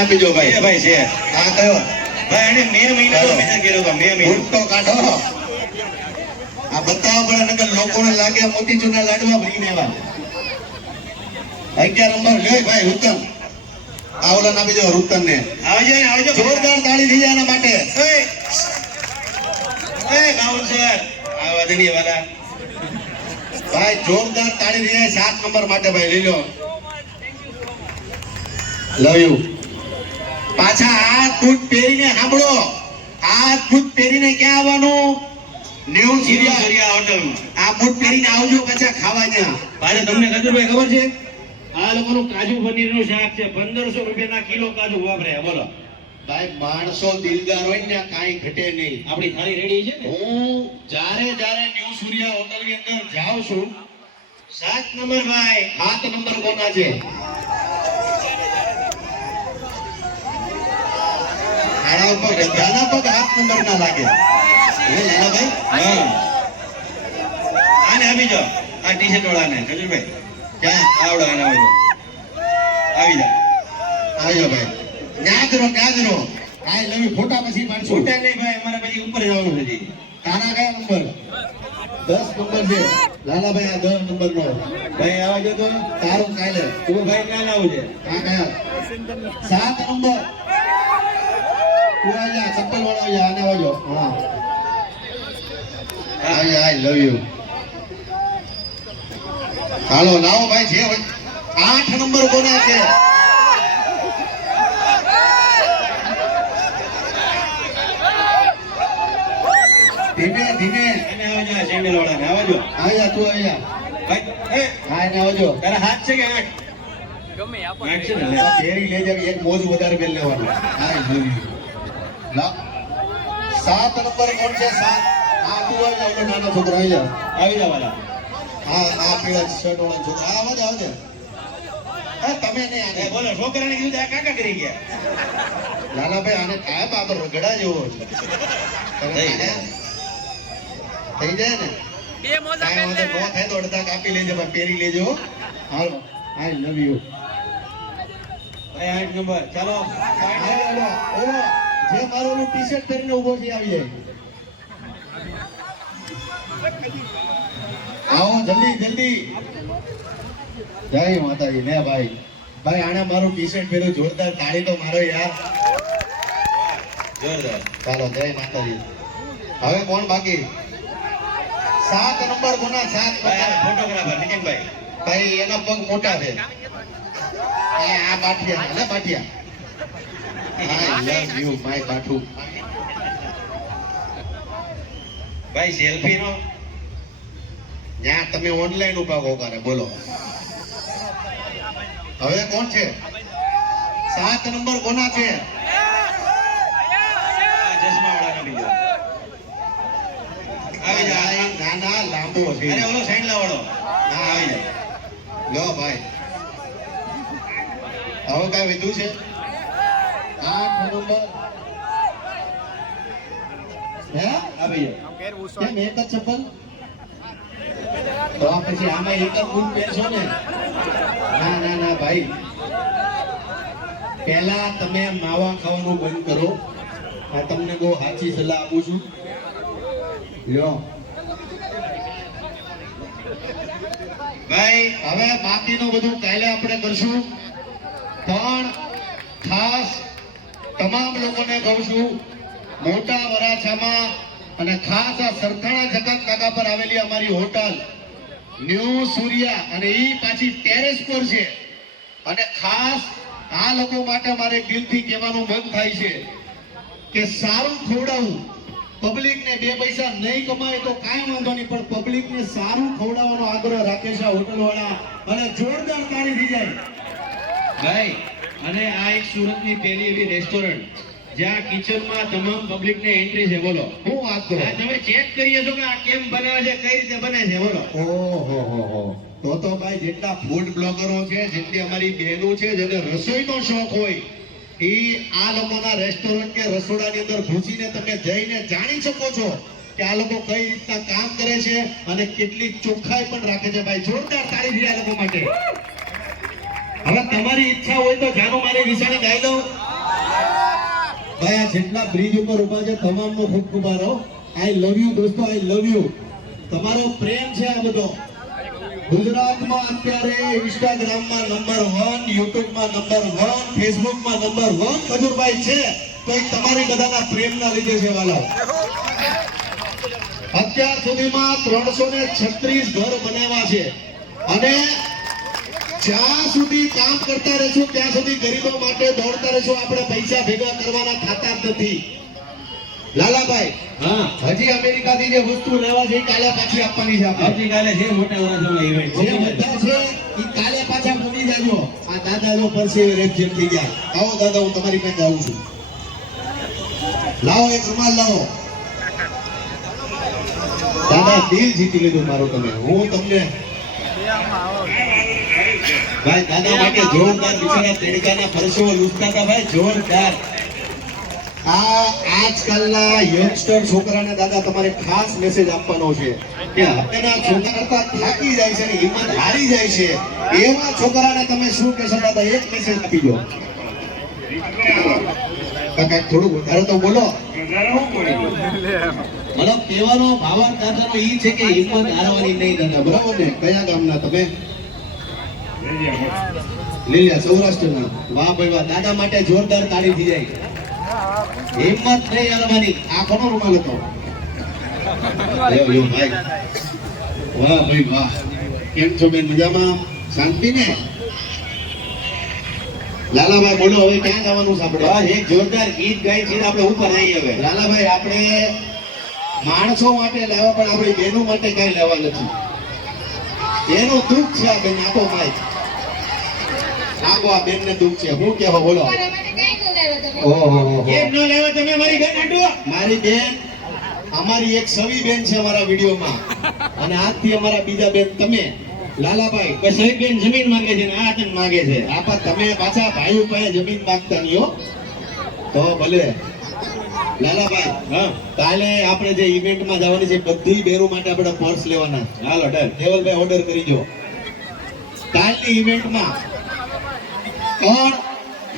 આપી દો ભાઈ. ભાઈ છે હા કયો ભાઈ એને મે મહિના તો મેસેજ કર્યો હતો મે મહિના ફોટો કાઢો. આ બતાવો પડે નકર લોકોને લાગે મોતીચૂરના લાડવા ભરીને એવા. 11 નંબર લે ભાઈ રુતન. આ ઓલા આપી દો રુતન ને. આવજો ને આવજો જોરદાર તાળી થઈ જાય એના માટે. એ કાઉન્સર આવા દની વાલા ભાઈ જોરદાર તાળી થઈ જાય 7 નંબર માટે ભાઈ લઈ લો. Love you. પાછા હાથ બૂટ પહેરીને સાંભળો. હાથ બૂટ પહેરીને ક્યાં આવવાનું? ન્યુ સૂર્યા હોટલમાં આ બૂટ પહેરીને આવજો પાછા ખાવા ત્યાં. ભાઈ તમને કદુભાઈ ખબર છે આ લોકોનું કાજુ પનીરનું શાક છે 1500 રૂપિયાના કિલો કાજુ વાપરે બોલો ભાઈ માણસો દિલદાર હોય ને કાંઈ ઘટે નહીં. આપણી થાળી રેડી છે ને હું જ્યારે ન્યુ સૂર્યા હોટલની અંદર જાઉં છું 7 નંબર ભાઈ 7 નંબર કોના છે? આના ઉપર ગધાના પગ 7 નંબર ના લાગે. હે લાલાભાઈ? હા આને આપી જાઓ આ ટી શર્ટ વાળાને કદુભાઈ ક્યાં આવડો આને આવડો આવી જા આવ્યો ભાઈ. યાદ રહો કાંઈ નવી ફોટા પછી પાડશું. છૂટા નહીં ભાઈ અમારે પછી ઉપર જવાનું છે જી તારા કયા નંબર? 10 નંબર છે લાલાભાઈ. આ 10 નંબર નો ભાઈ આવા જો તો તારું કાલે તું ભાઈ ક્યાં આવું છે આ કયા 7 નંબર. તું આજા ચપ્પલ વાળો આજા આને આવજો. હા આઈ લવ યુ. હાલો લાવો ભાઈ જે 8 નંબર કોના છે? ધીમે ધીમે અને આવજો આ સેન્ડલ વાળાને આવજો આયા તું આયા ભાઈ એ હા એને આવજો. તારા હાથ છે કે આંખ આંખ છે ને લે. કેરી લઈ જાવી એક મોજ વધારે બેલ લેવાનું. હા લવ યુ. લા 7 નંબર કોણ છે? 7 આ તું આવજો. ઓલો નાનો છોકરો આયા આવી જા વાલા હા આ પીળા શર્ટ વાળો છોકરો આવજો આવજો. હા તમે નહીં એ આને બોલો છોકરાને કીધું આ કાકા કરી ગયા લાલાભાઈ આને કાયમ આગળ રગડા જેવો છે. થઈ જાય. થઈ જાય ને બે મોજા કાંઈ વાંધો ન થાય તો અડધા કાપી લેજો ભાઈ પહેરી લેજો. હાલો આઈ લવ યુ. ભાઈ 8 નંબર ચાલો ઓલો જે મારો ઓલું ટી શર્ટ પહેરીને ઊભો છે આવી જાય. આવો જલ્દી જલ્દી. જય માતાજી ને ભાઈ. ભાઈ આણે મારું ટી શર્ટ પહેર્યું જોરદાર. તાળી તો મારો યાર. જોરદાર ચાલો જય માતાજી. હવે કોણ બાકી? 7 નંબર કોના? 7 ભાઈ આ નંબર. ફોટોગ્રાફર નિકેશભાઈ ભાઈ એના પગ મોટા છે. આ બાઠિયા ને બાઠિયા. આઈ લવ યુ માય બાઠુ. ભાઈ સેલ્ફી નો જ્યાં તમે ઓનલાઈન ઉભા કહો કરે બોલો. હવે કોણ છે? 7 નંબર કોના છે? આ ચશ્મા વાળાને બીજો આવી જા આ નાના લાંબો છે. અરે ઓલો સાઈડલા વાળો હા આવી જા. લો ભાઈ હવે કઈ વધુ છે? 8 નંબર હે આવી જા કેમ એક જ ચપ્પલ? તો પછી આમાં એક જ બૂટ પહેરશો ને? ના ના ના ભાઈ પહેલા તમે માવા ખાવાનું બંધ કરો. આ તમને બહુ સાચી સલાહ આપું છું. લ્યો ભાઈ હવે બાકીનું બધું કાલે આપણે કરશું. પણ ખાસ તમામ લોકોને કહું છું મોટા વરાછામાં અને ખાસ આ સરથાણા જકાત નાકા પર આવેલી અમારી હોટલ ન્યુ સૂર્યા અને ઈ પાછી ટેરેસ પર છે. અને ખાસ આ લોકો માટે મારે દિલથી કહેવાનું મન થાય છે કે સારું ખવડાવવું. પબ્લિક ને 2 પૈસા નહીં કમાય તો કાંઈ વાંધો નહીં, પણ પબ્લિક ને સારું ખવડાવવાનો આગ્રહ રાખે છે હોટલ વાળા. અને જોરદાર તાળી થઈ જાય. ભાઈ અને આ એક સુરતની પહેલી એવી રેસ્ટોરન્ટ જ્યાં કિચનમાં તમામ પબ્લિક ને એન્ટ્રી છે બોલો. હું વાત કરું. આ તમે ચેક કરીએ છો કે આ કેમ બનાવે છે કઈ રીતે બને છે બોલો. ઓહો તો ભાઈ જેટલા ફૂડ બ્લોગરો છે, જેટલી અમારી બહેનો છે જેને રસોઈનો શોખ હોય એ આ લોકોના રેસ્ટોરન્ટ કે રસોડાની અંદર ઘૂસીને તમે જઈને જાણી શકો છો કે આ લોકો કઈ રીતના કામ કરે છે અને કેટલી ચોખ્ખાઈ પણ રાખે છે. ભાઈ જોરદાર તાળી છે આ લોકો માટે. હવે તમારી ઈચ્છા હોય તો જાનો મારી વિશાળી ગાઈ દઉં. ભાઈ આ જેટલા બ્રિજ ઉપર ઉભા છે તમામનો ખૂબ ખૂબ આભાર. આઈ લવ યુ દોસ્તો, આઈ લવ યુ. તમારો પ્રેમ છે આ બધો. ગુજરાતમાં અત્યારે ઇન્સ્ટાગ્રામમાં નંબર 1, યુટ્યુબમાં નંબર 1, ફેસબુકમાં નંબર 1 ખજૂરભાઈ છે તો એ તમારી બધાના પ્રેમના લીધે છે વાલાઓ. અત્યાર સુધીમાં 336 ઘર બનાવ્યા છે અને જ્યાં સુધી કામ કરતા રહેશું ત્યાં સુધી ગરીબો માટે દોડતા રહેશું. આપણે પૈસા ભેગા કરવાના ખાતા જ નથી. લાલાભાઈ, હા, હજી અમેરિકાથી જે વસ્તુ લેવા છે એ કાલે પાછી આપવાની છે આપણે. આવતીકાલે છે મોટા વરાછામાં ઇવેન્ટ જે બધા છે એ કાલે પાછા મૂકી જાજો. આ દાદાનો પરસે રેપ જેમ થઈ ગયા. આવો દાદા, હું તમારી પાસે આવું છું. લાવો એક રૂમાલ લાવો. દાદા દિલ જીતી લીધું મારું તમે. હું તમને ભાઈ દાદા માટે જોરદાર બિચારા તેડકાના પરસેવો લૂછતા હતા ભાઈ, જોરદાર. આ આજકાલના યંગસ્ટર છોકરાને દાદા તમારે ખાસ મેસેજ આપવાનો છે કે હવેના છોકરા કરતા થાકી જાય છે અને હિંમત હારી જાય છે. એવા છોકરાને તમે શું કહેશો દાદા? એક મેસેજ આપી દો. કાકા થોડું વધારે તો બોલો. મતલબ કહેવાનો ભાવાર્થ દાદાનો ઈ છે કે હિંમત હારવાની નહીં દાદા, બરાબર ને? કયા ગામના તમે? લીલિયા, સૌરાષ્ટ્રના. વાહ ભાઈ વાહ. દાદા માટે જોરદાર તાળી થઈ જાય. હિંમત નહીં હારવાની. આ કોનો રૂમાલ હતો? યો યો ભાઈ, વાહ ભાઈ વાહ. કેમ છો બેન? મજામાં? શાંતિ ને? લાલાભાઈ બોલો, હવે ક્યાં જવાનું છે આપણે? બસ એક જોરદાર ગીત ગાઈ છે આપણે ઉપર જઈએ હવે. લાલાભાઈ, આપણે માણસો માટે લેવા પણ આપણી બહેનો માટે કઈ લેવા નથી. એનું દુઃખ છે આ બેન. આપો ભાઈ, આપો આ બેન ને દુઃખ છે. હું કેવો બોલો? ઓહો, કેમ ન લેવા તમે મારી બેન આટો? મારી બેન, અમારી એક સવી બેન છે અમારા વિડીયોમાં અને આજથી અમારા બીજા બેન તમે. લાલાભાઈ, પછી બેન જમીન માંગે છે ને આ તન માંગે છે. આપા તમે પાછા ભાઈ પાસે જમીન માંગતા નહીં હો. તો ભલે. લાલાભાઈ, હા, કાલે આપણે જે ઇવેન્ટમાં જવાની છે બધી બેરો માટે આપણે પર્સ લેવાના. હાલો ડન. દેવલભાઈ ઓર્ડર કરી જો. કાલની ઇવેન્ટમાં પણ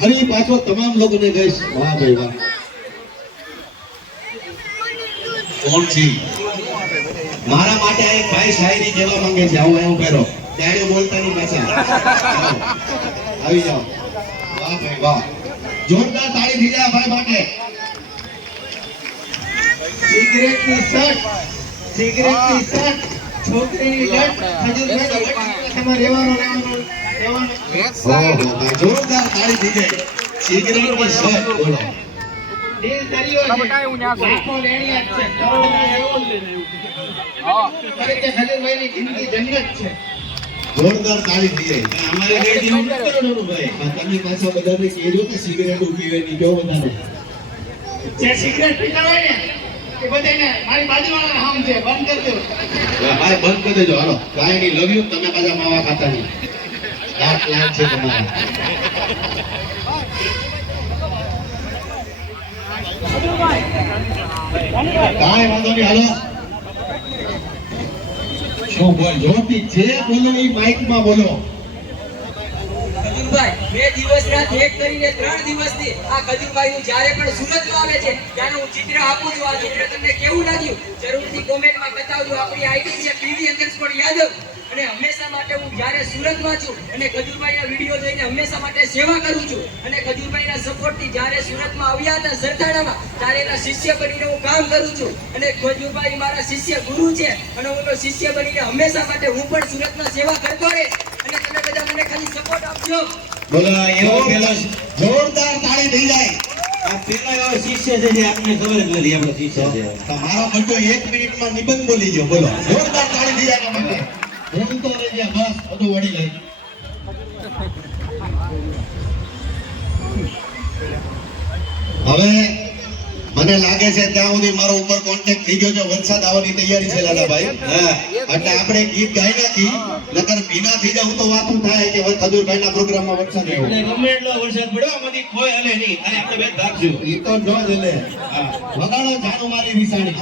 ફરી પાછો તમામ લોકોને કહીશ, વાહ ભાઈ વાહ. કોણ છે? મારા માટે એક ભાઈ શાયરી કહેવા માંગે છે. આવો એવું પહેરો. ત્યારે બોલતા નહીં પાછા. આવો. આવી જાઓ. વાહ ભાઈ વાહ. જોરદાર તાળી થઈ જાય ભાઈ માટે. સિગરેટની શર્ટ, સિગરેટની શર્ટ, છોકરીની લટ, ખજૂરભાઈ રહેવાનો. જોરદાર તાળી થઈ જાય. સિગરેટની શર્ટ બોલો. દિલ દરિયો છે, લાખો લેણિયા છે, કરોડોના એવું જ. તરીકે ખજૂરભાઈની જિંદગી જન્નત છે. જોરદાર તાળી થઈ જાય. અમારે બે દિવસ કરવાનું ભાઈ. પણ તમે પાછા બધાને કહેજો કે સિગરેટ પીવે નહીં. કેવો બધાને જે સિગરેટ પીતા હોય ને એ બધાને મારી બાજુવાળાના હામ છે, બંધ કરી દો. ભાઈ બંધ કરી દેજો. હાલો, કાંઈ નહીં. Love you. તમે પાછા માવા ખાતા નહીં. દાંત લાઈન છે તમારા. કાંઈ વાંધો નહીં. હાલો, શું બોલ? જોરથી જે બોલો એ માઇકમાં બોલો. ખજૂરભાઈ, 2 દિવસના એક કરીને 3 દિવસથી આ ખજૂરભાઈનું જ્યારે પણ સુરતમાં આવે છે ત્યારે હું ચિત્ર આપું છું. આ ચિત્ર તમને કેવું લાગ્યું જરૂરથી કોમેન્ટમાં બતાવજો. આપણી આઈડી છે PV_યાદવ અને હંમેશા માટે હું જ્યારે સુરતમાં છું અને ખજૂરભાઈના વિડીયો જોઈને હંમેશા માટે સેવા કરું છું અને ખજૂરભાઈના સપોર્ટથી જ્યારે સુરતમાં આવ્યા હતા સરથાણામાં ત્યારે એના શિષ્ય બનીને હું કામ કરું છું અને ખજૂરભાઈ મારા શિષ્ય ગુરુ છે અને હું એનો શિષ્ય બનીને હંમેશા માટે હું પણ સુરતમાં સેવા કરતો રહીશ અને તમે બધા મને ખાલી સપોર્ટ આપજો. બોલો એવો પેલો જોરદાર તાળી થઈ જાય. આ પેલો એવો શિષ્ય છે જે આપણને ખબર જ નથી આપણો શિષ્ય છે. તમારો બધો 1 મિનિટમાં નિબંધ બોલી ગયો. બોલો, જોરદાર તાળી થઈ જાય એના માટે. બોલતો રહેજે, બસ બધું વળી ગઈ. હવે મને લાગે છે ત્યાં સુધી મારો ઉપર કોન્ટેક્ટ થઈ ગયો છે. વરસાદ આવવાની તૈયારી છે લાલાભાઈ. હા, એટલે આપણે ગીત ગાઈ નાખી, નકર ભીના થઈ જાવ તો વાતું થાય કે ખજૂરભાઈના પ્રોગ્રામમાં વરસાદ આવ્યો. એટલે ગમે એટલો વરસાદ પડ્યો આમાંથી કોઈ હલે નહીં. અને આપણે બે ભાગશું. ઈ તો જો જ લે. હા, વગાડો જાનુ મારી વિસાણી.